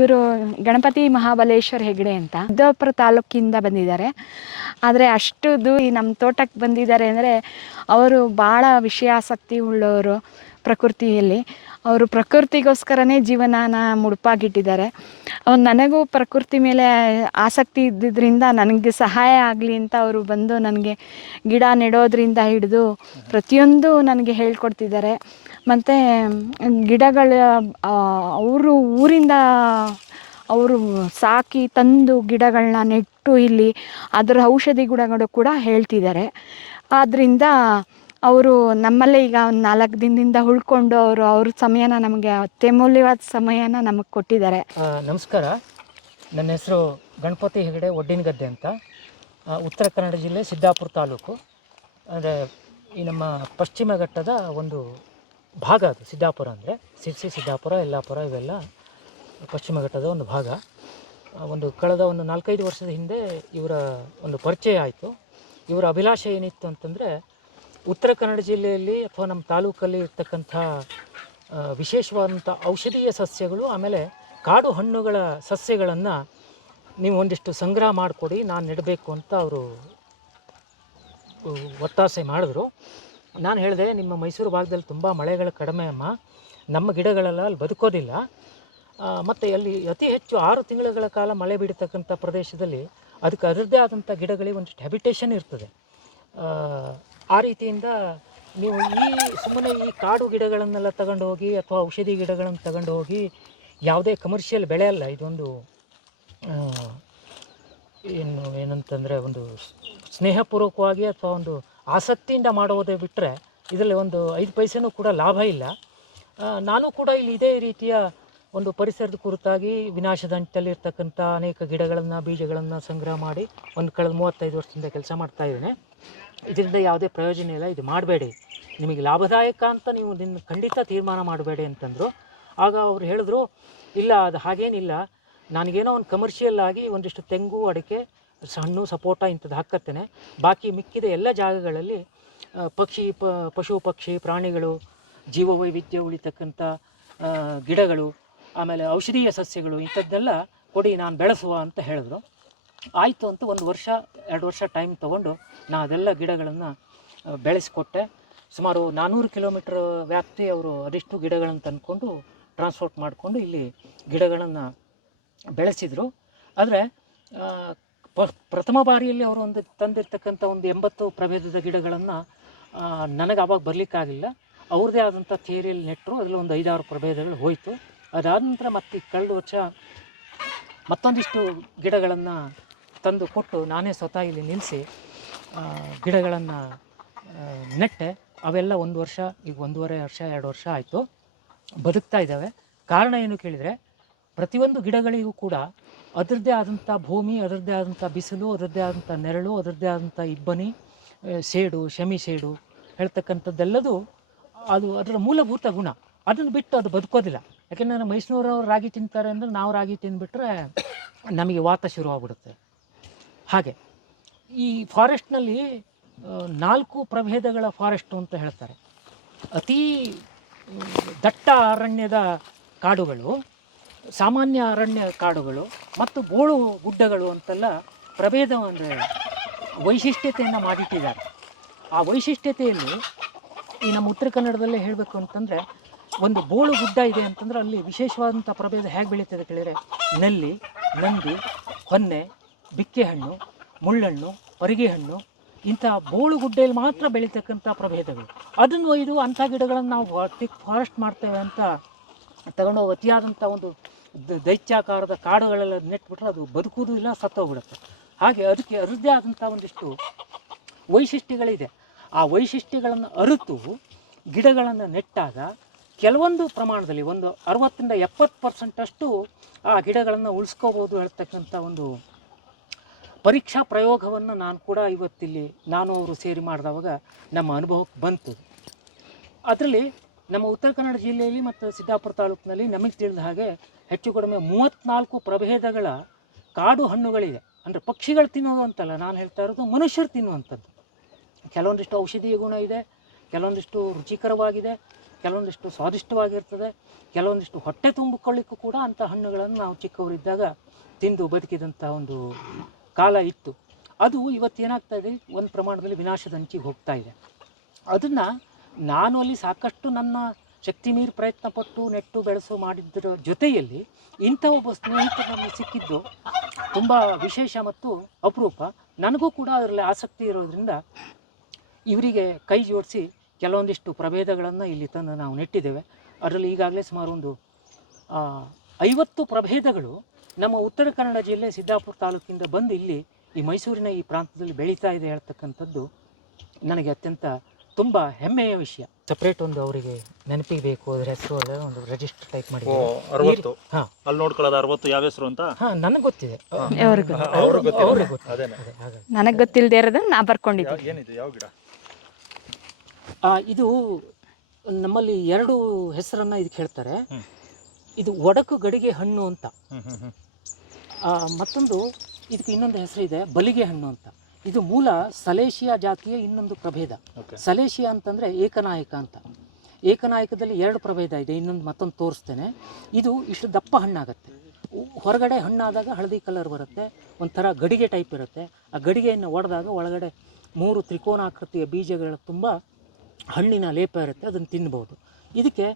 ಇವರು ಗಣಪತಿ ಮಹಾಬಲೇಶ್ವರ್ ಹೆಗ್ಡೆ ಅಂತ ಸಿದ್ದಾಪುರ ತಾಲೂಕಿಂದ ಬಂದಿದ್ದಾರೆ. ಆದರೆ ಅಷ್ಟು ನಮ್ಮ ತೋಟಕ್ಕೆ ಬಂದಿದ್ದಾರೆ ಅಂದರೆ ಅವರು ಭಾಳ ವಿಷಯಾಸಕ್ತಿ ಉಳ್ಳವರು. ಪ್ರಕೃತಿಯಲ್ಲಿ ಅವರು ಪ್ರಕೃತಿಗೋಸ್ಕರನೇ ಜೀವನನ ಮುಡುಪಾಗಿಟ್ಟಿದ್ದಾರೆ. ನನಗೂ ಪ್ರಕೃತಿ ಮೇಲೆ ಆಸಕ್ತಿ ಇದ್ದಿದ್ದರಿಂದ ನನಗೆ ಸಹಾಯ ಆಗಲಿ ಅಂತ ಅವರು ಬಂದು ನನಗೆ ಗಿಡ ನೆಡೋದ್ರಿಂದ ಹಿಡಿದು ಪ್ರತಿಯೊಂದು ನನಗೆ ಹೇಳ್ಕೊಡ್ತಿದ್ದಾರೆ. ಮತ್ತು ಗಿಡಗಳ ಅವರು ಊರಿಂದ ಅವರು ಸಾಕಿ ತಂದು ಗಿಡಗಳನ್ನ ನೆಟ್ಟು ಇಲ್ಲಿ ಅದರ ಔಷಧಿ ಗುಣಗಳು ಕೂಡ ಹೇಳ್ತಿದ್ದಾರೆ. ಆದ್ದರಿಂದ ಅವರು ನಮ್ಮಲ್ಲೇ ಈಗ ಒಂದು 4 ದಿನದಿಂದ ಉಳ್ಕೊಂಡು ಅವ್ರ ಸಮಯನ ನಮಗೆ ಅತ್ಯಮೂಲ್ಯವಾದ ಸಮಯನ ನಮಗೆ ಕೊಟ್ಟಿದ್ದಾರೆ. ನಮಸ್ಕಾರ, ನನ್ನ ಹೆಸರು ಗಣಪತಿ ಹೆಗಡೆ ಒಡ್ಡಿನಗದ್ದೆ ಅಂತ. ಉತ್ತರ ಕನ್ನಡ ಜಿಲ್ಲೆ ಸಿದ್ದಾಪುರ ತಾಲೂಕು. ಅಂದರೆ ಈ ನಮ್ಮ ಪಶ್ಚಿಮ ಘಟ್ಟದ ಒಂದು ಭಾಗ ಅದು. ಸಿದ್ದಾಪುರ ಅಂದರೆ ಸಿರ್ಸಿ, ಸಿದ್ದಾಪುರ, ಯಲ್ಲಾಪುರ ಇವೆಲ್ಲ ಪಶ್ಚಿಮ ಘಟ್ಟದ ಒಂದು ಭಾಗ. ಕಳೆದ ಒಂದು 4-5 ವರ್ಷದ ಹಿಂದೆ ಇವರ ಒಂದು ಪರಿಚಯ ಆಯಿತು. ಇವರ ಅಭಿಲಾಷೆ ಏನಿತ್ತು ಅಂತಂದರೆ, ಉತ್ತರ ಕನ್ನಡ ಜಿಲ್ಲೆಯಲ್ಲಿ ಅಥವಾ ನಮ್ಮ ತಾಲೂಕಲ್ಲಿ ಇರ್ತಕ್ಕಂಥ ವಿಶೇಷವಾದಂಥ ಔಷಧೀಯ ಸಸ್ಯಗಳು, ಆಮೇಲೆ ಕಾಡು ಹಣ್ಣುಗಳ ಸಸ್ಯಗಳನ್ನು ನೀವು ಒಂದಿಷ್ಟು ಸಂಗ್ರಹ ಮಾಡಿಕೊಡಿ, ನಾನು ನೆಡಬೇಕು ಅಂತ ಅವರು ಒತ್ತಾಸೆ ಮಾಡಿದ್ರು. ನಾನು ಹೇಳಿದೆ, ನಿಮ್ಮ ಮೈಸೂರು ಭಾಗದಲ್ಲಿ ತುಂಬ ಮಳೆಗಳು ಕಡಿಮೆ ಅಮ್ಮ, ನಮ್ಮ ಗಿಡಗಳೆಲ್ಲ ಅಲ್ಲಿ ಬದುಕೋದಿಲ್ಲ. ಮತ್ತು ಅಲ್ಲಿ ಅತಿ ಹೆಚ್ಚು 6 ತಿಂಗಳುಗಳ ಕಾಲ ಮಳೆ ಬೀಳತಕ್ಕಂಥ ಪ್ರದೇಶದಲ್ಲಿ ಅದಕ್ಕೆ ಅದರದ್ದೇ ಆದಂಥ ಗಿಡಗಳಿಗೆ ಒಂದಿಷ್ಟು ಹ್ಯಾಬಿಟೇಷನ್ ಇರ್ತದೆ. ಆ ರೀತಿಯಿಂದ ನೀವು ಸುಮ್ಮನೆ ಈ ಕಾಡು ಗಿಡಗಳನ್ನೆಲ್ಲ ತಗೊಂಡು ಹೋಗಿ ಅಥವಾ ಔಷಧಿ ಗಿಡಗಳನ್ನು ತಗೊಂಡು ಹೋಗಿ ಯಾವುದೇ ಕಮರ್ಷಿಯಲ್ ಬೆಳೆ ಅಲ್ಲ. ಇದೊಂದು ಏನಂತಂದರೆ ಒಂದು ಸ್ನೇಹಪೂರ್ವಕವಾಗಿ ಅಥವಾ ಒಂದು ಆಸಕ್ತಿಯಿಂದ ಮಾಡೋದೇ ಬಿಟ್ಟರೆ ಇದರಲ್ಲಿ ಒಂದು 5 ಪೈಸೆನೂ ಕೂಡ ಲಾಭ ಇಲ್ಲ. ನಾನು ಕೂಡ ಇಲ್ಲಿ ಇದೇ ರೀತಿಯ ಒಂದು ಪರಿಸರದ ಕುರಿತಾಗಿ ವಿನಾಶದ ಅಂಟಲ್ಲಿರ್ತಕ್ಕಂಥ ಅನೇಕ ಗಿಡಗಳನ್ನು, ಬೀಜಗಳನ್ನು ಸಂಗ್ರಹ ಮಾಡಿ ಕಳೆದ 35 ವರ್ಷದಿಂದ ಕೆಲಸ ಮಾಡ್ತಾ ಇದ್ದೇನೆ. ಇದರಿಂದ ಯಾವುದೇ ಪ್ರಯೋಜನ ಇಲ್ಲ, ಇದು ಮಾಡಬೇಡಿ, ನಿಮಗೆ ಲಾಭದಾಯಕ ಅಂತ ನೀವು ಖಂಡಿತ ತೀರ್ಮಾನ ಮಾಡಬೇಡಿ ಅಂತಂದರು. ಆಗ ಅವ್ರು ಹೇಳಿದ್ರು, ಇಲ್ಲ ಅದು ಹಾಗೇನಿಲ್ಲ, ನನಗೇನೋ ಒಂದು ಕಮರ್ಷಿಯಲ್ ಆಗಿ ಒಂದಿಷ್ಟು ತೆಂಗು, ಅಡಿಕೆ, ಹಣ್ಣು, ಸಪೋಟ ಇಂಥದ್ದು ಹಾಕತ್ತೇನೆ, ಬಾಕಿ ಮಿಕ್ಕಿದ ಎಲ್ಲ ಜಾಗಗಳಲ್ಲಿ ಪಶು ಪಕ್ಷಿ ಪ್ರಾಣಿಗಳು, ಜೀವವೈವಿಧ್ಯ ಉಳಿತಕ್ಕಂಥ ಗಿಡಗಳು, ಆಮೇಲೆ ಔಷಧೀಯ ಸಸ್ಯಗಳು ಇಂಥದ್ದೆಲ್ಲ ಕೊಡಿ, ನಾನು ಬೆಳೆಸುವ ಅಂತ ಹೇಳಿದ್ರು. ಆಯಿತು ಅಂತ 1 ವರ್ಷ 2 ವರ್ಷ ಟೈಮ್ ತೊಗೊಂಡು ನಾನು ಅದೆಲ್ಲ ಗಿಡಗಳನ್ನು ಬೆಳೆಸಿಕೊಟ್ಟೆ. ಸುಮಾರು 400 ಕಿಲೋಮೀಟ್ರ್ ವ್ಯಾಪ್ತಿ ಅವರು ಅದೆಷ್ಟು ಗಿಡಗಳನ್ನು ತಂದುಕೊಂಡು ಟ್ರಾನ್ಸ್ಪೋರ್ಟ್ ಮಾಡಿಕೊಂಡು ಇಲ್ಲಿ ಗಿಡಗಳನ್ನು ಬೆಳೆಸಿದರು. ಆದರೆ ಪ್ರಥಮ ಬಾರಿಯಲ್ಲಿ ಅವರು ತಂದಿರ್ತಕ್ಕಂಥ 80 ಪ್ರಭೇದದ ಗಿಡಗಳನ್ನು ನನಗೆ ಆವಾಗ ಬರಲಿಕ್ಕಾಗಿಲ್ಲ. ಅವ್ರದ್ದೇ ಆದಂಥ ಥಿಯರಿಯಲ್ಲಿ ನೆಟ್ಟರು. ಅದರಲ್ಲಿ ಒಂದು 5-6 ಪ್ರಭೇದಗಳು ಹೋಯಿತು. ಅದಾದ ನಂತರ ಮತ್ತೆ ಕಳೆದ ವರ್ಷ ಮತ್ತೊಂದಿಷ್ಟು ಗಿಡಗಳನ್ನು ತಂದು ಕೊಟ್ಟು ನಾನೇ ಸ್ವತಃ ಇಲ್ಲಿ ನಿಲ್ಲಿಸಿ ಗಿಡಗಳನ್ನು ನೆಟ್ಟೆ. ಅವೆಲ್ಲ 1 ವರ್ಷ, ಈಗ 1.5 ವರ್ಷ 2 ವರ್ಷ ಆಯಿತು, ಬದುಕ್ತಾ ಇದ್ದಾವೆ. ಕಾರಣ ಏನು ಕೇಳಿದರೆ, ಪ್ರತಿಯೊಂದು ಗಿಡಗಳಿಗೂ ಕೂಡ ಅದರದ್ದೇ ಆದಂಥ ಭೂಮಿ, ಅದರದ್ದೇ ಆದಂಥ ಬಿಸಿಲು, ಅದರದ್ದೇ ಆದಂಥ ನೆರಳು, ಅದರದ್ದೇ ಆದಂಥ ಇಬ್ಬನಿ, ಸೇಡು, ಶಮಿ-ಸೇಡು ಹೇಳ್ತಕ್ಕಂಥದ್ದೆಲ್ಲದು ಅದು ಅದರ ಮೂಲಭೂತ ಗುಣ. ಅದನ್ನು ಬಿಟ್ಟು ಅದು ಬದುಕೋದಿಲ್ಲ. ಯಾಕೆಂದರೆ ಮೈಸೂರವ್ರು ರಾಗಿ ತಿಂತಾರೆ ಅಂದರೆ ನಾವು ರಾಗಿ ತಿಂದುಬಿಟ್ರೆ ನಮಗೆ ವಾತ ಶುರುವಾಗ್ಬಿಡುತ್ತೆ. ಹಾಗೆ ಈ ಫಾರೆಸ್ಟ್ನಲ್ಲಿ 4 ಪ್ರಭೇದಗಳ ಫಾರೆಸ್ಟು ಅಂತ ಹೇಳ್ತಾರೆ. ಅತೀ ದಟ್ಟ ಅರಣ್ಯದ ಕಾಡುಗಳು, ಸಾಮಾನ್ಯ ಅರಣ್ಯ ಕಾಡುಗಳು ಮತ್ತು ಬೋಳು ಗುಡ್ಡಗಳು ಅಂತೆಲ್ಲ ಪ್ರಭೇದ ಅಂದರೆ ವೈಶಿಷ್ಟ್ಯತೆಯನ್ನು ಮಾಡಿಟ್ಟಿದ್ದಾರೆ. ಆ ವೈಶಿಷ್ಟ್ಯತೆಯಲ್ಲಿ ಈ ನಮ್ಮ ಉತ್ತರ ಕನ್ನಡದಲ್ಲೇ ಹೇಳಬೇಕು ಅಂತಂದರೆ, ಒಂದು ಬೋಳು ಗುಡ್ಡ ಇದೆ ಅಂತಂದ್ರೆ ಅಲ್ಲಿ ವಿಶೇಷವಾದಂಥ ಪ್ರಭೇದ ಹೇಗೆ ಬೆಳೀತದೆ ಕೇಳಿದರೆ, ನಲ್ಲಿ, ನಂದಿ, ಹೊನ್ನೆ, ಬಿಕ್ಕೆಹಣ್ಣು, ಮುಳ್ಳಹಣ್ಣು, ಪರಿಗೆ ಹಣ್ಣು, ಇಂಥ ಬೋಳು ಗುಡ್ಡೆಯಲ್ಲಿ ಮಾತ್ರ ಬೆಳೀತಕ್ಕಂಥ ಪ್ರಭೇದಗಳು. ಅದನ್ನು ಒಯ್ದು ಅಂಥ ಗಿಡಗಳನ್ನು ನಾವು ಫಾರೆಸ್ಟ್ ಮಾಡ್ತೇವೆ ಅಂತ ತಗೊಂಡೋಗಿ ಅತಿಯಾದಂಥ ಒಂದು ದೈತ್ಯಾಕಾರದ ಕಾಡುಗಳೆಲ್ಲ ನೆಟ್ಬಿಟ್ರೆ ಅದು ಬದುಕುವುದೂ ಇಲ್ಲ, ಸತ್ತೋಗ್ಬಿಡುತ್ತೆ. ಹಾಗೆ ಅದಕ್ಕೆ ಅದರದ್ದೇ ಆದಂಥ ಒಂದಿಷ್ಟು ವೈಶಿಷ್ಟ್ಯಗಳಿದೆ. ಆ ವೈಶಿಷ್ಟ್ಯಗಳನ್ನು ಅರಿತು ಗಿಡಗಳನ್ನು ನೆಟ್ಟಾಗ ಕೆಲವೊಂದು ಪ್ರಮಾಣದಲ್ಲಿ ಒಂದು 60-70% ಆ ಗಿಡಗಳನ್ನು ಉಳಿಸ್ಕೋಬೋದು ಹೇಳ್ತಕ್ಕಂಥ ಒಂದು ಪರೀಕ್ಷಾ ಪ್ರಯೋಗವನ್ನು ನಾನು ಕೂಡ ಇವತ್ತಿಲ್ಲಿ ಅವರು ಸೇರಿ ಮಾಡಿದವಾಗ ನಮ್ಮ ಅನುಭವಕ್ಕೆ ಬಂತು. ಅದರಲ್ಲಿ ನಮ್ಮ ಉತ್ತರ ಕನ್ನಡ ಜಿಲ್ಲೆಯಲ್ಲಿ ಮತ್ತು ಸಿದ್ದಾಪುರ ತಾಲೂಕಿನಲ್ಲಿ ನಮಗೆ ತಿಳಿದ ಹಾಗೆ ಹೆಚ್ಚು ಕಡಿಮೆ 34 ಪ್ರಭೇದಗಳ ಕಾಡು ಹಣ್ಣುಗಳಿದೆ. ಅಂದರೆ ಪಕ್ಷಿಗಳು ತಿನ್ನೋದು ಅಂತಲ್ಲ, ನಾನು ಹೇಳ್ತಾ ಇರೋದು ಮನುಷ್ಯರು ತಿನ್ನುವಂಥದ್ದು. ಕೆಲವೊಂದಿಷ್ಟು ಔಷಧೀಯ ಗುಣ ಇದೆ, ಕೆಲವೊಂದಿಷ್ಟು ರುಚಿಕರವಾಗಿದೆ, ಕೆಲವೊಂದಿಷ್ಟು ಸ್ವಾದಿಷ್ಟವಾಗಿರ್ತದೆ, ಕೆಲವೊಂದಿಷ್ಟು ಹೊಟ್ಟೆ ತುಂಬಿಕೊಳ್ಳಿಕ್ಕೂ ಕೂಡ ಅಂಥ ಹಣ್ಣುಗಳನ್ನು ನಾವು ಚಿಕ್ಕವರಿದ್ದಾಗ ತಿಂದು ಬದುಕಿದಂಥ ಒಂದು ಕಾಲ ಇತ್ತು. ಅದು ಇವತ್ತೇನಾಗ್ತಾ ಇದೆ, ಒಂದು ಪ್ರಮಾಣದಲ್ಲಿ ವಿನಾಶದ ಅಂಚಿಗೆ ಹೋಗ್ತಾ ಇದೆ. ಅದನ್ನು ನಾನು ಅಲ್ಲಿ ಸಾಕಷ್ಟು ನನ್ನ ಶಕ್ತಿ ಮೀರಿ ಪ್ರಯತ್ನಪಟ್ಟು ನೆಟ್ಟು ಬೆಳೆಸೋ ಮಾಡಿದ್ದರ ಜೊತೆಯಲ್ಲಿ ಇಂಥ ಒಬ್ಬ ಸ್ನೇಹಿತರು ನಮಗೆ ಸಿಕ್ಕಿದ್ದು ತುಂಬ ವಿಶೇಷ ಮತ್ತು ಅಪರೂಪ. ನನಗೂ ಕೂಡ ಅದರಲ್ಲಿ ಆಸಕ್ತಿ ಇರೋದರಿಂದ ಇವರಿಗೆ ಕೈ ಜೋಡಿಸಿ ಕೆಲವೊಂದಿಷ್ಟು ಪ್ರಭೇದಗಳನ್ನು ಇಲ್ಲಿ ತಂದು ನಾವು ನೆಟ್ಟಿದ್ದೇವೆ. ಅದರಲ್ಲಿ ಈಗಾಗಲೇ ಸುಮಾರು ಒಂದು 50 ಪ್ರಭೇದಗಳು ನಮ್ಮ ಉತ್ತರ ಕನ್ನಡ ಜಿಲ್ಲೆ ಸಿದ್ದಾಪುರ ತಾಲೂಕಿಂದ ಬಂದು ಇಲ್ಲಿ ಈ ಮೈಸೂರಿನ ಈ ಪ್ರಾಂತದಲ್ಲಿ ಬೆಳೀತಾ ಇದೆ ಹೇಳ್ತಕ್ಕಂಥದ್ದು ನನಗೆ ಅತ್ಯಂತ ತುಂಬ ಹೆಮ್ಮೆಯ ವಿಷಯ. ಸಪ್ರೇಟ್ ಒಂದು ಅವರಿಗೆ ನೆನಪಿಗೆ ಬೇಕು ಅದರ ಹೆಸರು ಅಲ್ಲ, ಒಂದು ರಿಜಿಸ್ಟರ್ ಟೈಪ್ ಮಾಡಿ. 60 ಅಲ್ಲಿ ನೋಡ್ಕೊಳ್ಳೋದು 60 ಯಾವ ಹೆಸರು ಅಂತ ನನಗೆ ಗೊತ್ತಿದೆ, ನನಗೆ ಗೊತ್ತಿಲ್ಲದೆ ಇರೋದನ್ನ ನಾ ಬರ್ಕೊಂಡಿದ್ದೆ. ಏನಿದೆ, ಯಾವ ಗಿಡ ಇದು? ನಮ್ಮಲ್ಲಿ 2 ಹೆಸರನ್ನು ಇದಕ್ಕೆ ಹೇಳ್ತಾರೆ. ಇದು ಒಡಕು ಗಡಿಗೆ ಹಣ್ಣು ಅಂತ, ಮತ್ತೊಂದು ಇದಕ್ಕೆ ಇನ್ನೊಂದು ಹೆಸರು ಇದೆ ಬಲಿಗೆ ಹಣ್ಣು ಅಂತ. ಇದು ಮೂಲ ಸಲೇಶಿಯಾ ಜಾತಿಯ ಇನ್ನೊಂದು ಪ್ರಭೇದ. ಸಲೇಶಿಯಾ ಅಂತಂದರೆ ಏಕನಾಯಕ ಅಂತ. ಏಕನಾಯಕದಲ್ಲಿ 2 ಪ್ರಭೇದ ಇದೆ, ಮತ್ತೊಂದು ತೋರಿಸ್ತೇನೆ. ಇದು ಇಷ್ಟು ದಪ್ಪ ಹಣ್ಣಾಗತ್ತೆ, ಹೊರಗಡೆ ಹಣ್ಣಾದಾಗ ಹಳದಿ ಕಲರ್ ಬರುತ್ತೆ, ಒಂಥರ ಗಡಿಗೆ ಟೈಪ್ ಇರುತ್ತೆ. ಆ ಗಡಿಗೆಯನ್ನು ಒಡೆದಾಗ ಒಳಗಡೆ 3 ತ್ರಿಕೋನಾಕೃತಿಯ ಬೀಜಗಳ ತುಂಬ ಹಣ್ಣಿನ ಲೇಪ ಇರುತ್ತೆ, ಅದನ್ನು ತಿನ್ಬೋದು. ಇದಕ್ಕೆ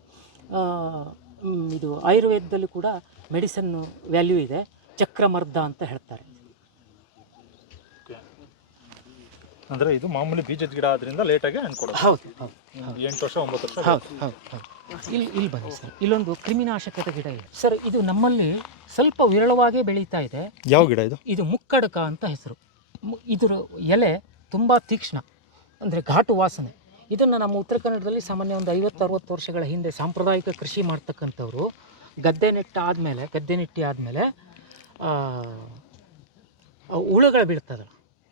ಇದು ಆಯುರ್ವೇದದಲ್ಲಿ ಕೂಡ ಮೆಡಿಸನ್ ವ್ಯಾಲ್ಯೂ ಇದೆ, ಚಕ್ರಮರ್ಧ ಅಂತ ಹೇಳ್ತಾರೆ. ಅಂದರೆ ಇದು ಮಾಮೂಲಿ ಬೀಜದ ಗಿಡ ಆದ್ರಿಂದ ಲೇಟಾಗಿ ಹಣ್ಣು ಕೊಡೋದು. ಹೌದು, 8 ವರ್ಷ 9 ವರ್ಷ. ಇಲ್ಲಿ ಬನ್ನಿ ಸರ್, ಇಲ್ಲೊಂದು ಕ್ರಿಮಿನಾಶಕದ ಗಿಡ ಇದೆ ಸರ್. ಇದು ನಮ್ಮಲ್ಲಿ ಸ್ವಲ್ಪ ವಿರಳವಾಗೇ ಬೆಳೀತಾ ಇದೆ. ಯಾವ ಗಿಡ ಇದು? ಇದು ಮುಕ್ಕಡಕ ಅಂತ ಹೆಸರು. ಇದರ ಎಲೆ ತುಂಬ ತೀಕ್ಷ್ಣ, ಅಂದರೆ ಘಾಟು ವಾಸನೆ. ಇದನ್ನು ನಮ್ಮ ಉತ್ತರ ಕನ್ನಡದಲ್ಲಿ ಸಾಮಾನ್ಯ ಒಂದು 50-60 ವರ್ಷಗಳ ಹಿಂದೆ ಸಾಂಪ್ರದಾಯಿಕ ಕೃಷಿ ಮಾಡ್ತಕ್ಕಂಥವ್ರು ಗದ್ದೆ ನೆಟ್ಟಿ ಆದಮೇಲೆ ಹುಳುಗಳು ಬೀಳ್ತದಲ್ಲ,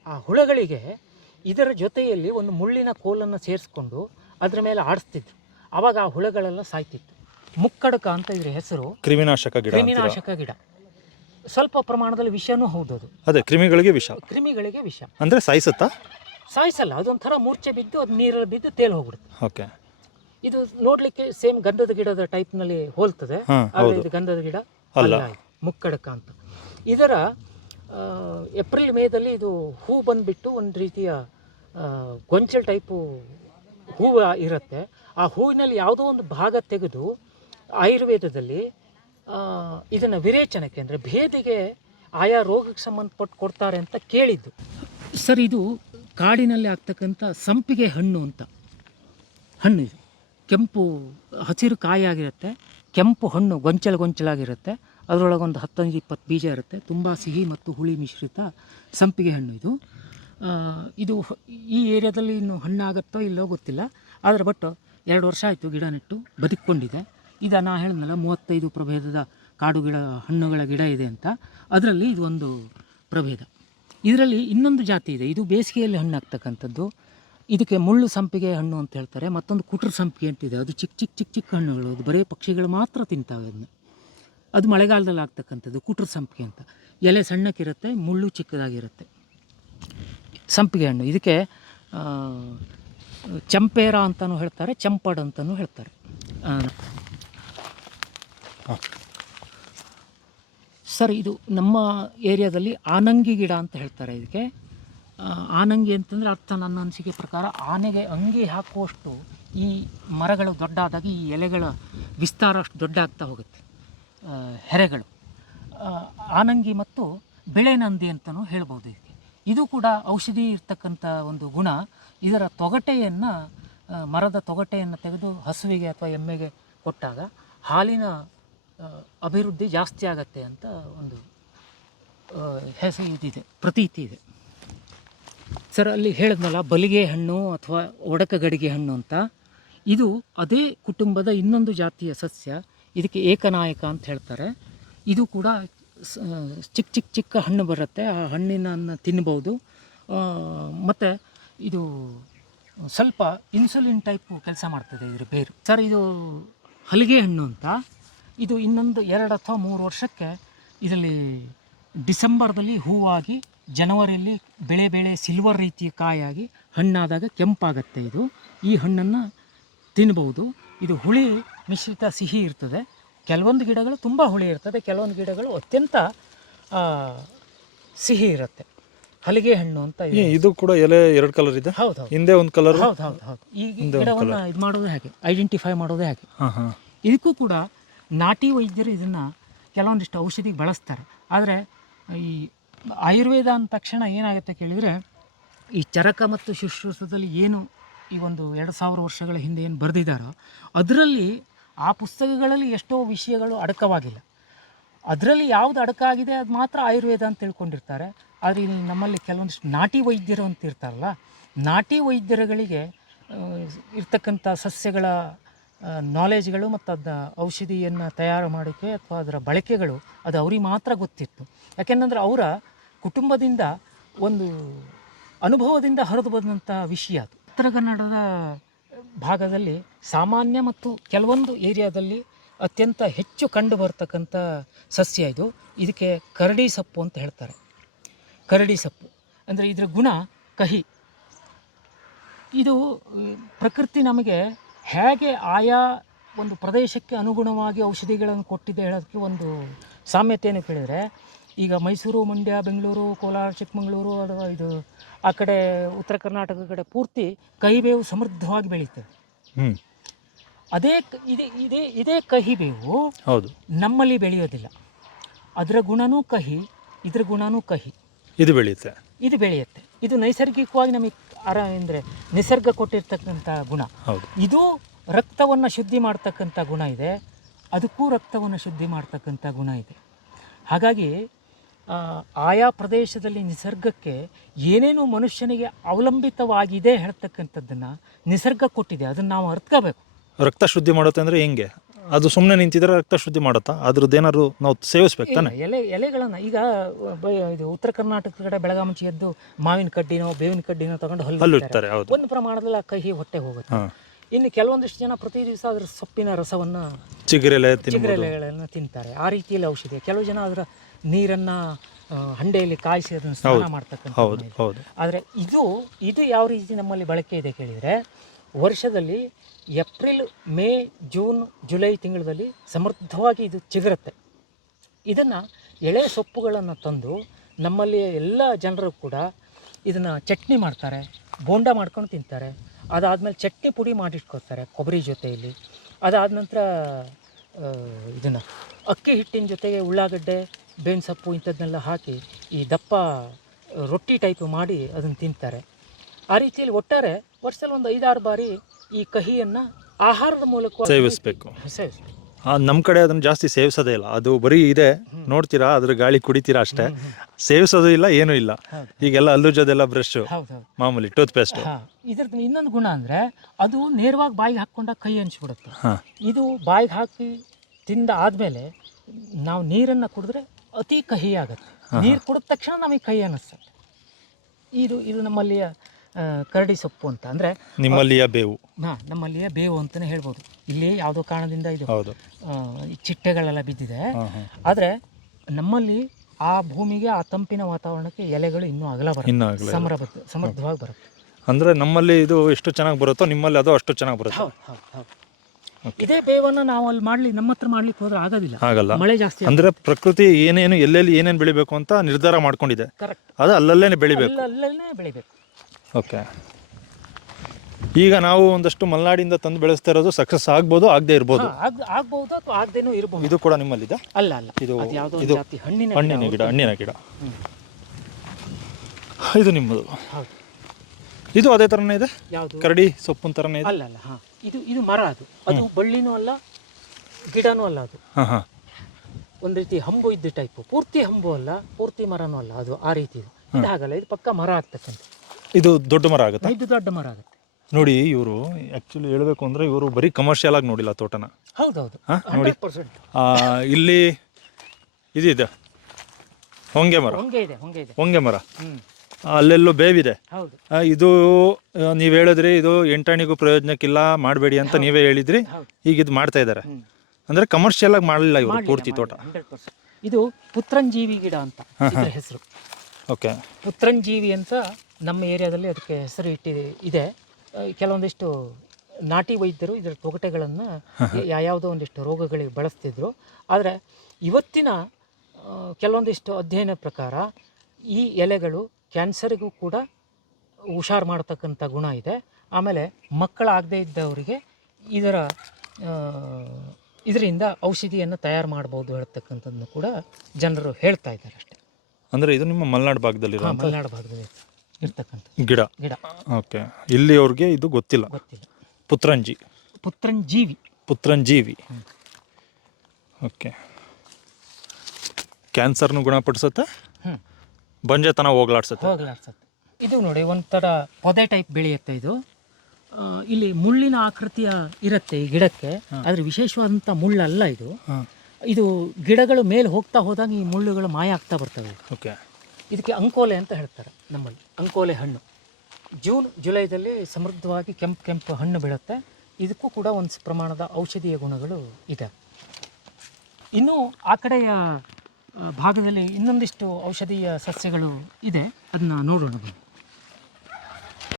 ಆ ಹುಳುಗಳಿಗೆ ಇದರ ಜೊತೆಯಲ್ಲಿ ಒಂದು ಮುಳ್ಳಿನ ಕೋಲನ್ನು ಸೇರಿಸ್ಕೊಂಡು ಅದರ ಮೇಲೆ ಆಡಿಸ್ತಿದ್ರು. ಆವಾಗ ಆ ಹುಳುಗಳೆಲ್ಲ ಸಾಯ್ತಿತ್ತು. ಮುಕ್ಕಡಕ ಅಂತ ಇದ್ರ ಹೆಸರು. ಕ್ರಿಮಿನಾಶಕ ಗಿಡ. ಸ್ವಲ್ಪ ಪ್ರಮಾಣದಲ್ಲಿ ವಿಷನೂ ಹೌದು ಅದು. ಅದೇ ಕ್ರಿಮಿಗಳಿಗೆ ವಿಷ ಅಂದರೆ ಸಾಯಿಸಲ್ಲ, ಅದೊಂಥರ ಮೂರ್ಛೆ ಬಿದ್ದು ಅದು ನೀರಲ್ಲಿ ಬಿದ್ದು ತೇಲ್ ಹೋಗ್ಬಿಡುತ್ತೆ. ಓಕೆ. ಇದು ನೋಡ್ಲಿಕ್ಕೆ ಸೇಮ್ ಗಂಧದ ಗಿಡದ ಟೈಪ್ನಲ್ಲಿ ಹೋಲ್ತದೆ, ಆದರೆ ಇದು ಗಂಧದ ಗಿಡ ಅಲ್ಲ, ಮುಕ್ಕಡಕ ಅಂತ. ಇದರ ಏಪ್ರಿಲ್ ಮೇದಲ್ಲಿ ಇದು ಹೂ ಬಂದುಬಿಟ್ಟು ಒಂದು ರೀತಿಯ ಗೊಂಚಲು ಟೈಪು ಹೂವು ಇರುತ್ತೆ. ಆ ಹೂವಿನಲ್ಲಿ ಯಾವುದೋ ಒಂದು ಭಾಗ ತೆಗೆದು ಆಯುರ್ವೇದದಲ್ಲಿ ಇದನ್ನು ವಿರೇಚನಕ್ಕೆ ಅಂದರೆ ಭೇದಿಗೆ ಆಯಾ ರೋಗಕ್ಕೆ ಸಂಬಂಧಪಟ್ಟು ಕೊಡ್ತಾರೆ ಅಂತ ಕೇಳಿದ್ದು ಸರ್. ಇದು ಕಾಡಿನಲ್ಲಿ ಆಗ್ತಕ್ಕಂಥ ಸಂಪಿಗೆ ಹಣ್ಣು ಅಂತ ಹಣ್ಣು. ಇದು ಕೆಂಪು ಹಸಿರು ಕಾಯಾಗಿರುತ್ತೆ, ಕೆಂಪು ಹಣ್ಣು ಗೊಂಚಲಾಗಿರುತ್ತೆ. ಅದರೊಳಗೊಂದು 10-20 ಬೀಜ ಇರುತ್ತೆ. ತುಂಬ ಸಿಹಿ ಮತ್ತು ಹುಳಿ ಮಿಶ್ರಿತ ಸಂಪಿಗೆ ಹಣ್ಣು ಇದು. ಇದು ಈ ಏರಿಯಾದಲ್ಲಿ ಇನ್ನು ಹಣ್ಣಾಗುತ್ತೋ ಇಲ್ಲೋ ಗೊತ್ತಿಲ್ಲ, ಆದರೆ ಬಟ್ 2 ವರ್ಷ ಆಯಿತು ಗಿಡ ನೆಟ್ಟು ಬದುಕೊಂಡಿದೆ. ಇದು ನಾ ಹೇಳಿದ್ನಲ್ಲ 35 ಪ್ರಭೇದದ ಕಾಡು ಗಿಡ ಹಣ್ಣುಗಳ ಗಿಡ ಇದೆ ಅಂತ, ಅದರಲ್ಲಿ ಇದು ಒಂದು ಪ್ರಭೇದ. ಇದರಲ್ಲಿ ಇನ್ನೊಂದು ಜಾತಿ ಇದೆ, ಇದು ಬೇಸಿಗೆಯಲ್ಲಿ ಹಣ್ಣಾಗ್ತಕ್ಕಂಥದ್ದು. ಇದಕ್ಕೆ ಮುಳ್ಳು ಸಂಪಿಗೆ ಹಣ್ಣು ಅಂತ ಹೇಳ್ತಾರೆ. ಮತ್ತೊಂದು ಕುಟ್ರ ಸಂಪಿಗೆ ಅಂತಿದೆ, ಅದು ಚಿಕ್ಕ ಹಣ್ಣುಗಳು, ಅದು ಬರೀ ಪಕ್ಷಿಗಳು ಮಾತ್ರ ತಿಂತಾವೆ ಅದನ್ನು. ಅದು ಮಳೆಗಾಲದಲ್ಲಿ ಆಗ್ತಕ್ಕಂಥದ್ದು ಕುಟ್ರ ಸಂಪಿಗೆ ಅಂತ. ಎಲೆ ಸಣ್ಣಕ್ಕಿರುತ್ತೆ, ಮುಳ್ಳು ಚಿಕ್ಕದಾಗಿರುತ್ತೆ. ಸಂಪಿಗೆ ಹಣ್ಣು ಇದಕ್ಕೆ ಚಂಪೇರ ಅಂತಲೂ ಹೇಳ್ತಾರೆ, ಚಂಪಡ್ ಅಂತಲೂ ಹೇಳ್ತಾರೆ. ಸರ್, ಇದು ನಮ್ಮ ಏರಿಯಾದಲ್ಲಿ ಆನಂಗಿ ಗಿಡ ಅಂತ ಹೇಳ್ತಾರೆ ಇದಕ್ಕೆ. ಆನಂಗಿ ಅಂತಂದರೆ ಅರ್ಥ ನನ್ನ ಅನಿಸಿಕೆ ಪ್ರಕಾರ ಆನೆಗೆ ಅಂಗಿ ಹಾಕುವಷ್ಟು ಈ ಮರಗಳು ದೊಡ್ಡಾದಾಗ ಈ ಎಲೆಗಳ ವಿಸ್ತಾರ ಅಷ್ಟು ದೊಡ್ಡ ಆಗ್ತಾ ಹೋಗುತ್ತೆ, ಹೆರೆಗಳು. ಆನಂಗಿ ಮತ್ತು ಬೆಳೆನಂದಿ ಅಂತಲೂ ಹೇಳ್ಬೋದು ಇದಕ್ಕೆ. ಇದು ಕೂಡ ಔಷಧಿ ಇರ್ತಕ್ಕಂಥ ಒಂದು ಗುಣ. ಇದರ ತೊಗಟೆಯನ್ನು, ಮರದ ತೊಗಟೆಯನ್ನು ತೆಗೆದು ಹಸುವಿಗೆ ಅಥವಾ ಎಮ್ಮೆಗೆ ಕೊಟ್ಟಾಗ ಹಾಲಿನ ಅಭಿವೃದ್ಧಿ ಜಾಸ್ತಿ ಆಗತ್ತೆ ಅಂತ ಒಂದು ಹೆಸರು ಇದಿದೆ, ಪ್ರತೀತಿ ಇದೆ. ಸರ್, ಅಲ್ಲಿ ಹೇಳಿದ್ನಲ್ಲ ಬಲಿಗೆ ಹಣ್ಣು ಅಥವಾ ಒಡಕ ಗಡಿಗೆ ಹಣ್ಣು ಅಂತ, ಇದು ಅದೇ ಕುಟುಂಬದ ಇನ್ನೊಂದು ಜಾತಿಯ ಸಸ್ಯ. ಇದಕ್ಕೆ ಏಕನಾಯಕ ಅಂತ ಹೇಳ್ತಾರೆ. ಇದು ಕೂಡ ಚಿಕ್ಕ ಹಣ್ಣು ಬರುತ್ತೆ, ಆ ಹಣ್ಣಿನನ್ನು ತಿನ್ಬೋದು. ಮತ್ತು ಇದು ಸ್ವಲ್ಪ ಇನ್ಸುಲಿನ್ ಟೈಪು ಕೆಲಸ ಮಾಡ್ತದೆ ಇದ್ರ ಬೇರು. ಸರ್, ಇದು ಹಲಿಗೆ ಹಣ್ಣು ಅಂತ. ಇದು ಇನ್ನೊಂದು 2 ಅಥವಾ 3 ವರ್ಷಕ್ಕೆ ಇದರಲ್ಲಿ ಡಿಸೆಂಬರ್ದಲ್ಲಿ ಹೂವಾಗಿ ಜನವರಿಯಲ್ಲಿ ಬೆಳೆ ಸಿಲ್ವರ್ ರೀತಿಯ ಕಾಯಾಗಿ ಹಣ್ಣಾದಾಗ ಕೆಂಪಾಗತ್ತೆ ಇದು. ಈ ಹಣ್ಣನ್ನು ತಿನ್ಬೋದು. ಇದು ಹುಳಿ ಮಿಶ್ರಿತ ಸಿಹಿ ಇರ್ತದೆ. ಕೆಲವೊಂದು ಗಿಡಗಳು ತುಂಬ ಹುಳಿ ಇರ್ತದೆ, ಕೆಲವೊಂದು ಗಿಡಗಳು ಅತ್ಯಂತ ಸಿಹಿ ಇರುತ್ತೆ. ಹಲಿಗೆ ಹಣ್ಣು ಅಂತ ಇದೆ. ಇದು ಕೂಡ ಎಲೆ 2 ಕಲರ್ ಇದೆ. ಹೌದು ಹಿಂದೆ ಒಂದು ಕಲರ್. ಹೌದು. ಈ ಗಿಡವನ್ನು ಇದು ಮಾಡೋದೇ ಹಾಗೆ, ಐಡೆಂಟಿಫೈ ಮಾಡೋದೇ ಹಾಗೆ. ಇದಕ್ಕೂ ಕೂಡ ನಾಟಿ ವೈದ್ಯರು ಇದನ್ನು ಕೆಲವೊಂದಿಷ್ಟು ಔಷಧಿಗೆ ಬಳಸ್ತಾರೆ. ಆದರೆ ಈ ಆಯುರ್ವೇದ ಅಂದ ತಕ್ಷಣ ಏನಾಗುತ್ತೆ ಕೇಳಿದರೆ, ಈ ಚರಕ ಮತ್ತು ಶುಶ್ರೂಷದಲ್ಲಿ ಏನು ಈ ಒಂದು 2000 ವರ್ಷಗಳ ಹಿಂದೆ ಏನು ಬರೆದಿದ್ದಾರೋ ಅದರಲ್ಲಿ, ಆ ಪುಸ್ತಕಗಳಲ್ಲಿ ಎಷ್ಟೋ ವಿಷಯಗಳು ಅಡಕವಾಗಿಲ್ಲ. ಅದರಲ್ಲಿ ಯಾವುದು ಅಡಕಾಗಿದೆ ಅದು ಮಾತ್ರ ಆಯುರ್ವೇದ ಅಂತ ತಿಳ್ಕೊಂಡಿರ್ತಾರೆ. ಆದರೆ ಇಲ್ಲಿ ನಮ್ಮಲ್ಲಿ ಕೆಲವೊಂದಿಷ್ಟು ನಾಟಿ ವೈದ್ಯರು ಅಂತ ಇರ್ತಾರಲ್ಲ, ನಾಟಿ ವೈದ್ಯರುಗಳಿಗೆ ಇರ್ತಕ್ಕಂಥ ಸಸ್ಯಗಳ ನಾಲೆಜ್ಗಳು ಮತ್ತು ಅದನ್ನ ಔಷಧಿಯನ್ನು ತಯಾರು ಮಾಡೋಕ್ಕೆ ಅಥವಾ ಅದರ ಬಳಕೆಗಳು ಅದು ಅವ್ರಿಗೆ ಮಾತ್ರ ಗೊತ್ತಿತ್ತು. ಯಾಕೆಂದರೆ ಅವರ ಕುಟುಂಬದಿಂದ ಒಂದು ಅನುಭವದಿಂದ ಹರಿದು ಬಂದಂಥ ವಿಷಯ ಅದು. ಉತ್ತರ ಕನ್ನಡದ ಭಾಗದಲ್ಲಿ ಸಾಮಾನ್ಯ ಮತ್ತು ಕೆಲವೊಂದು ಏರಿಯಾದಲ್ಲಿ ಅತ್ಯಂತ ಹೆಚ್ಚು ಕಂಡು ಬರ್ತಕ್ಕಂಥ ಸಸ್ಯ ಇದು. ಇದಕ್ಕೆ ಕರಡಿ ಸೊಪ್ಪು ಅಂತ ಹೇಳ್ತಾರೆ. ಕರಡಿ ಸೊಪ್ಪು ಅಂದರೆ ಇದರ ಗುಣ ಕಹಿ. ಇದು ಪ್ರಕೃತಿ ನಮಗೆ ಹೇಗೆ ಆಯಾ ಒಂದು ಪ್ರದೇಶಕ್ಕೆ ಅನುಗುಣವಾಗಿ ಔಷಧಿಗಳನ್ನು ಕೊಟ್ಟಿದೆ ಹೇಳೋದಕ್ಕೆ ಒಂದು ಸಾಮ್ಯತೆಯನ್ನು ಕೇಳಿದರೆ, ಈಗ ಮೈಸೂರು, ಮಂಡ್ಯ, ಬೆಂಗಳೂರು, ಕೋಲಾರ, ಚಿಕ್ಕಮಗಳೂರು ಅಥವಾ ಇದು ಆ ಕಡೆ ಉತ್ತರ ಕರ್ನಾಟಕದ ಕಡೆ ಪೂರ್ತಿ ಕಹಿಬೇವು ಸಮೃದ್ಧವಾಗಿ ಬೆಳೀತದೆ. ಇದೇ ಕಹಿಬೇವು ಹೌದು ನಮ್ಮಲ್ಲಿ ಬೆಳೆಯೋದಿಲ್ಲ. ಅದರ ಗುಣನೂ ಕಹಿ, ಇದರ ಗುಣನೂ ಕಹಿ. ಇದು ಬೆಳೆಯುತ್ತೆ. ಇದು ನೈಸರ್ಗಿಕವಾಗಿ ನಮಗೆ ಅಂದರೆ ನಿಸರ್ಗ ಕೊಟ್ಟಿರ್ತಕ್ಕಂಥ ಗುಣ. ಇದು ರಕ್ತವನ್ನು ಶುದ್ಧಿ ಮಾಡ್ತಕ್ಕಂಥ ಗುಣ ಇದೆ, ಅದಕ್ಕೂ ರಕ್ತವನ್ನು ಶುದ್ಧಿ ಮಾಡ್ತಕ್ಕಂಥ ಗುಣ ಇದೆ. ಹಾಗಾಗಿ ಆಯಾ ಪ್ರದೇಶದಲ್ಲಿ ನಿಸರ್ಗಕ್ಕೆ ಏನೇನು ಮನುಷ್ಯನಿಗೆ ಅವಲಂಬಿತವಾಗಿದೆ ಹೇಳ್ತಕ್ಕಂಥದ್ದನ್ನು ನಿಸರ್ಗ ಕೊಟ್ಟಿದೆ, ಅದನ್ನು ನಾವು ಅರ್ಥಕೋಬೇಕು. ರಕ್ತ ಶುದ್ಧಿ ಮಾಡುತ್ತೆ ಅಂದರೆ ಹೆಂಗೆ? ಅದು ಸುಮ್ಮನೆ ನಿಂತಿದ್ರೆ ರಕ್ತ ಶುದ್ಧಿ ಮಾಡುತ್ತಾ? ಅದ್ರದ್ದು ಏನಾದ್ರು ನಾವು ಸೇವಿಸ್ಬೇಕು ತಾನೆ? ಎಲೆಗಳನ್ನು ಈಗ ಇದು ಉತ್ತರ ಕರ್ನಾಟಕದ ಕಡೆ ಬೆಳಗಾಮುಂಚಿ ಎದ್ದು ಮಾವಿನ ಕಡ್ಡಿನೋ ಬೇವಿನ ಕಡ್ಡಿನೋ ತಗೊಂಡು ಹಲ್ಲುತ್ತಾರೆ. ಒಂದು ಪ್ರಮಾಣದಲ್ಲಿ ಆ ಕಹಿ ಹೊಟ್ಟೆ ಹೋಗುತ್ತೆ. ಇನ್ನು ಕೆಲವೊಂದಿಷ್ಟು ಜನ ಪ್ರತಿ ದಿವಸ ಅದರ ಸೊಪ್ಪಿನ ರಸವನ್ನು, ಚಿಗುರೆಲೆಗಳನ್ನು ತಿಂತಾರೆ. ಆ ರೀತಿಯಲ್ಲಿ ಔಷಧಿ. ಕೆಲವು ಜನ ಅದರ ನೀರನ್ನು ಹಂಡೆಯಲ್ಲಿ ಕಾಯಿಸಿ ಅದನ್ನು ಸ್ನಾನ ಮಾಡ್ತಕ್ಕಂಥ. ಆದರೆ ಇದು ಯಾವ ರೀತಿ ನಮ್ಮಲ್ಲಿ ಬಳಕೆ ಇದೆ ಕೇಳಿದರೆ, ವರ್ಷದಲ್ಲಿ ಏಪ್ರಿಲ್, ಮೇ, ಜೂನ್, ಜುಲೈ ತಿಂಗಳಲ್ಲಿ ಸಮೃದ್ಧವಾಗಿ ಇದು ಚಿಗುರುತ್ತೆ. ಇದನ್ನು ಎಳೆ ಸೊಪ್ಪುಗಳನ್ನು ತಂದು ನಮ್ಮಲ್ಲಿ ಎಲ್ಲ ಜನರು ಕೂಡ ಇದನ್ನು ಚಟ್ನಿ ಮಾಡ್ತಾರೆ, ಬೋಂಡ ಮಾಡ್ಕೊಂಡು ತಿಂತಾರೆ. ಅದಾದಮೇಲೆ ಚಟ್ನಿ ಪುಡಿ ಮಾಡಿಟ್ಕೊಳ್ತಾರೆ ಕೊಬ್ಬರಿ ಜೊತೆಯಲ್ಲಿ. ಅದಾದ ನಂತರ ಇದನ್ನು ಅಕ್ಕಿ ಹಿಟ್ಟಿನ ಜೊತೆಗೆ ಉಳ್ಳಾಗಡ್ಡೆ, ಬೇವಿನ ಸೊಪ್ಪು ಇಂಥದ್ದನ್ನೆಲ್ಲ ಹಾಕಿ ಈ ದಪ್ಪ ರೊಟ್ಟಿ ಟೈಪ್ ಮಾಡಿ ಅದನ್ನು ತಿಂತಾರೆ. ಆ ರೀತಿಯಲ್ಲಿ ಒಟ್ಟಾರೆ ವರ್ಷದಲ್ಲಿ ಒಂದು 5-6 ಬಾರಿ ಈ ಕಹಿಯನ್ನು ಆಹಾರದ ಮೂಲಕ ಸೇವಿಸಬೇಕು. ನಮ್ಮ ಕಡೆ ಅದನ್ನು ಜಾಸ್ತಿ ಸೇವಿಸೋದೇ ಇಲ್ಲ. ಅದು ಬರೀ ಇದೆ, ನೋಡ್ತೀರಾ, ಅದ್ರ ಗಾಳಿ ಕುಡಿತೀರಾ ಅಷ್ಟೇ, ಸೇವಿಸೋದು ಇಲ್ಲ, ಏನೂ ಇಲ್ಲ. ಈಗೆಲ್ಲ ಅಲ್ಲುಜೋದೆಲ್ಲ ಬ್ರಷ್, ಮಾಮೂಲಿ ಟೂತ್ ಪೇಸ್ಟ್. ಇದ್ರದ್ದು ಇನ್ನೊಂದು ಗುಣ ಅಂದರೆ ಅದು ನೇರವಾಗಿ ಬಾಯಿಗೆ ಹಾಕ್ಕೊಂಡಾಗ ಕೈ ಹಂಚ್ಬಿಡುತ್ತೆ. ಇದು ಬಾಯಿಗೆ ಹಾಕಿ ತಿಂದ ಆದಮೇಲೆ ನಾವು ನೀರನ್ನು ಕುಡಿದ್ರೆ ಅತಿ ಕಹಿ ಆಗುತ್ತೆ. ನೀರು ಕುಡಿದ ತಕ್ಷಣ ನಮಗೆ ಕಹಿ ಅನ್ನಿಸ್ತದೆ. ಇದು ನಮ್ಮಲ್ಲಿಯ ಕರಡಿ ಸೊಪ್ಪು ಅಂತ. ಅಂದರೆ ನಿಮ್ಮಲ್ಲಿಯ ಬೇವು. ನಮ್ಮಲ್ಲಿಯ ಬೇವು ಅಂತಲೇ ಹೇಳ್ಬೋದು. ಇಲ್ಲಿ ಯಾವುದೋ ಕಾರಣದಿಂದ ಇದು ಚಿಟ್ಟೆಗಳೆಲ್ಲ ಬಿದ್ದಿದೆ. ಆದರೆ ನಮ್ಮಲ್ಲಿ ಆ ಭೂಮಿಗೆ, ಆ ತಂಪಿನ ವಾತಾವರಣಕ್ಕೆ ಎಲೆಗಳು ಇನ್ನೂ ಸಮೃದ್ಧವಾಗಿ ಬರುತ್ತೆ. ಅಂದರೆ ನಮ್ಮಲ್ಲಿ ಇದು ಎಷ್ಟು ಚೆನ್ನಾಗಿ ಬರುತ್ತೋ ನಿಮ್ಮಲ್ಲಿ ಅದು ಅಷ್ಟು ಚೆನ್ನಾಗಿ ಬರುತ್ತೆ. ಇದೇ ಬೇವನ್ನು ನಾವು ಅಲ್ಲಿ ನಮ್ಮ ಹತ್ರ ಮಾಡ್ಲಿಕ್ಕೆ ಹೋದ್ರೆ ಆಗಲ್ಲ. ಮಳೆ ಜಾಸ್ತಿ ಅಂದ್ರೆ ಪ್ರಕೃತಿ ಏನೇನು ಎಲ್ಲೆಲ್ಲಿ ಏನೇನು ಬೆಳಿಬೇಕು ಅಂತ ನಿರ್ಧಾರ ಮಾಡ್ಕೊಂಡಿದೆ. ಅದು ಅಲ್ಲಲ್ಲೇ ಬೆಳಿಬೇಕು. ಓಕೆ. ಈಗ ನಾವು ಒಂದಷ್ಟು ಮಲೆನಾಡಿಂದ ತಂದು ಬೆಳೆಸ್ತಾ ಇರೋದು ಸಕ್ಸಸ್ ಆಗ್ಬೋದು, ಆಗದೆ ಇರ್ಬೋದು. ಅಥವಾ ಆಗದೇನೂ ಇರ್ಬೋದು. ಇದು ಕೂಡ ನಿಮ್ಮಲ್ಲಿದೆ? ಅಲ್ಲ, ಇದು ಹಣ್ಣಿನ ಗಿಡ. ಇದು ನಿಮ್ಮದು? ಇದು ಅದೇ ಥರನೇ ಇದೆ? ಕರಡಿ ಸೊಪ್ಪಿನ ಥರನೇ ಇದೆ? ಅಲ್ಲ, ಇದು ಮರ. ಅದು ಬಳ್ಳಿನೂ ಅಲ್ಲ, ಗಿಡನೂ ಅಲ್ಲ. ಅದು ಒಂದು ರೀತಿ ಹಂಬು ಇದ್ದ ಟೈಪು. ಪೂರ್ತಿ ಹಂಬು ಅಲ್ಲ, ಪೂರ್ತಿ ಮರನೂ ಅಲ್ಲ. ಅದು ಆ ರೀತಿ ಇದು ಹಾಗಲ್ಲ. ಇದು ಪಕ್ಕ ಮರ ಆಗ್ತಕ್ಕಂಥ. ಇದು ದೊಡ್ಡ ಮರ ಆಗುತ್ತೆ? ಇದು ದೊಡ್ಡ ಮರ ಆಗುತ್ತೆ. ನೋಡಿ, ಇವರು ಆ್ಯಕ್ಚುಲಿ ಹೇಳಬೇಕು ಅಂದರೆ ಇವರು ಬರೀ ಕಮರ್ಷಿಯಲ್ ಆಗಿ ನೋಡಿಲ್ಲ ತೋಟನ. ಹೌದೌದು. ನೋಡಿ, ಇಲ್ಲಿ ಇದಿದೆ ಹೊಂಗೆ ಮರ. ಅಲ್ಲೆಲ್ಲೋ ಬೇವಿದೆ. ಇದು ನೀವು ಹೇಳಿದ್ರಿ ಇದು ಎಂಟಾಣಿಗೂ ಪ್ರಯೋಜನಕ್ಕಿಲ್ಲ, ಮಾಡಬೇಡಿ ಅಂತ ನೀವೇ ಹೇಳಿದ್ರಿ. ಈಗ ಇದು ಮಾಡ್ತಾ ಇದ್ದಾರೆ. ಅಂದರೆ ಕಮರ್ಷಿಯಲ್ ಆಗಿ ಮಾಡಲಿಲ್ಲ ಇವರು ಪೂರ್ತಿ ತೋಟ. ಇದು ಪುತ್ರಂಜೀವಿ ಗಿಡ ಅಂತ ಹೆಸರು. ಓಕೆ. ಪುತ್ರಂಜೀವಿ ಅಂತ ನಮ್ಮ ಏರಿಯಾದಲ್ಲಿ ಅದಕ್ಕೆ ಹೆಸರು ಇದೆ. ಕೆಲವೊಂದಿಷ್ಟು ನಾಟಿ ವೈದ್ಯರು ಇದರ ತೊಗಟೆಗಳನ್ನು ಯಾವ್ಯಾವುದೋ ಒಂದಿಷ್ಟು ರೋಗಗಳಿಗೆ ಬಳಸ್ತಿದ್ರು. ಆದರೆ ಇವತ್ತಿನ ಕೆಲವೊಂದಿಷ್ಟು ಅಧ್ಯಯನ ಪ್ರಕಾರ ಈ ಎಲೆಗಳು ಕ್ಯಾನ್ಸರಿಗೂ ಕೂಡ ಹುಷಾರು ಮಾಡ್ತಕ್ಕಂಥ ಗುಣ ಇದೆ. ಆಮೇಲೆ ಮಕ್ಕಳಾಗದೇ ಇದ್ದವರಿಗೆ ಇದರಿಂದ ಔಷಧಿಯನ್ನು ತಯಾರು ಮಾಡ್ಬೋದು ಹೇಳ್ತಕ್ಕಂಥದ್ದನ್ನು ಕೂಡ ಜನರು ಹೇಳ್ತಾ ಇದ್ದಾರೆ ಅಷ್ಟೇ. ಅಂದರೆ ಇದು ನಿಮ್ಮ ಮಲೆನಾಡು ಭಾಗದಲ್ಲಿ ಮಲೆನಾಡು ಭಾಗದಲ್ಲಿ ಇರ್ತಕ್ಕಂಥ ಗಿಡ. ಓಕೆ, ಇಲ್ಲಿ ಅವ್ರಿಗೆ ಇದು ಗೊತ್ತಿಲ್ಲ. ಪುತ್ರಂಜೀವಿ. ಓಕೆ, ಕ್ಯಾನ್ಸರ್ನು ಗುಣಪಡಿಸುತ್ತೆ, ಬಂಜೆತನ ಹೋಗ್ಲಾಡ್ಸುತ್ತೆ. ಇದು ನೋಡಿ ಒಂಥರ ಪೊದೆ ಟೈಪ್ ಬೆಳೆಯುತ್ತೆ ಇದು. ಇಲ್ಲಿ ಮುಳ್ಳಿನ ಆಕೃತಿಯ ಇರುತ್ತೆ ಈ ಗಿಡಕ್ಕೆ, ಆದರೆ ವಿಶೇಷವಾದಂಥ ಮುಳ್ಳಲ್ಲ ಇದು. ಇದು ಗಿಡಗಳು ಮೇಲೆ ಹೋಗ್ತಾ ಹೋದಾಗ ಈ ಮುಳ್ಳುಗಳು ಮಾಯ ಆಗ್ತಾ ಬರ್ತವೆ. ಓಕೆ, ಇದಕ್ಕೆ ಅಂಕೋಲೆ ಅಂತ ಹೇಳ್ತಾರೆ ನಮ್ಮಲ್ಲಿ. ಅಂಕೋಲೆ ಹಣ್ಣು ಜೂನ್ ಜುಲೈದಲ್ಲಿ ಸಮೃದ್ಧವಾಗಿ ಕೆಂಪು ಹಣ್ಣು ಬೀಳುತ್ತೆ. ಇದಕ್ಕೂ ಕೂಡ ಒಂದು ಪ್ರಮಾಣದ ಔಷಧೀಯ ಗುಣಗಳು ಇದೆ. ಇನ್ನು ಆ ಕಡೆಯ ಭಾಗದಲ್ಲಿ ಇನ್ನೊಂದಿಷ್ಟು ಔಷಧೀಯ ಸಸ್ಯಗಳು ಇದೆ, ಅದನ್ನ ನೋಡೋಣ.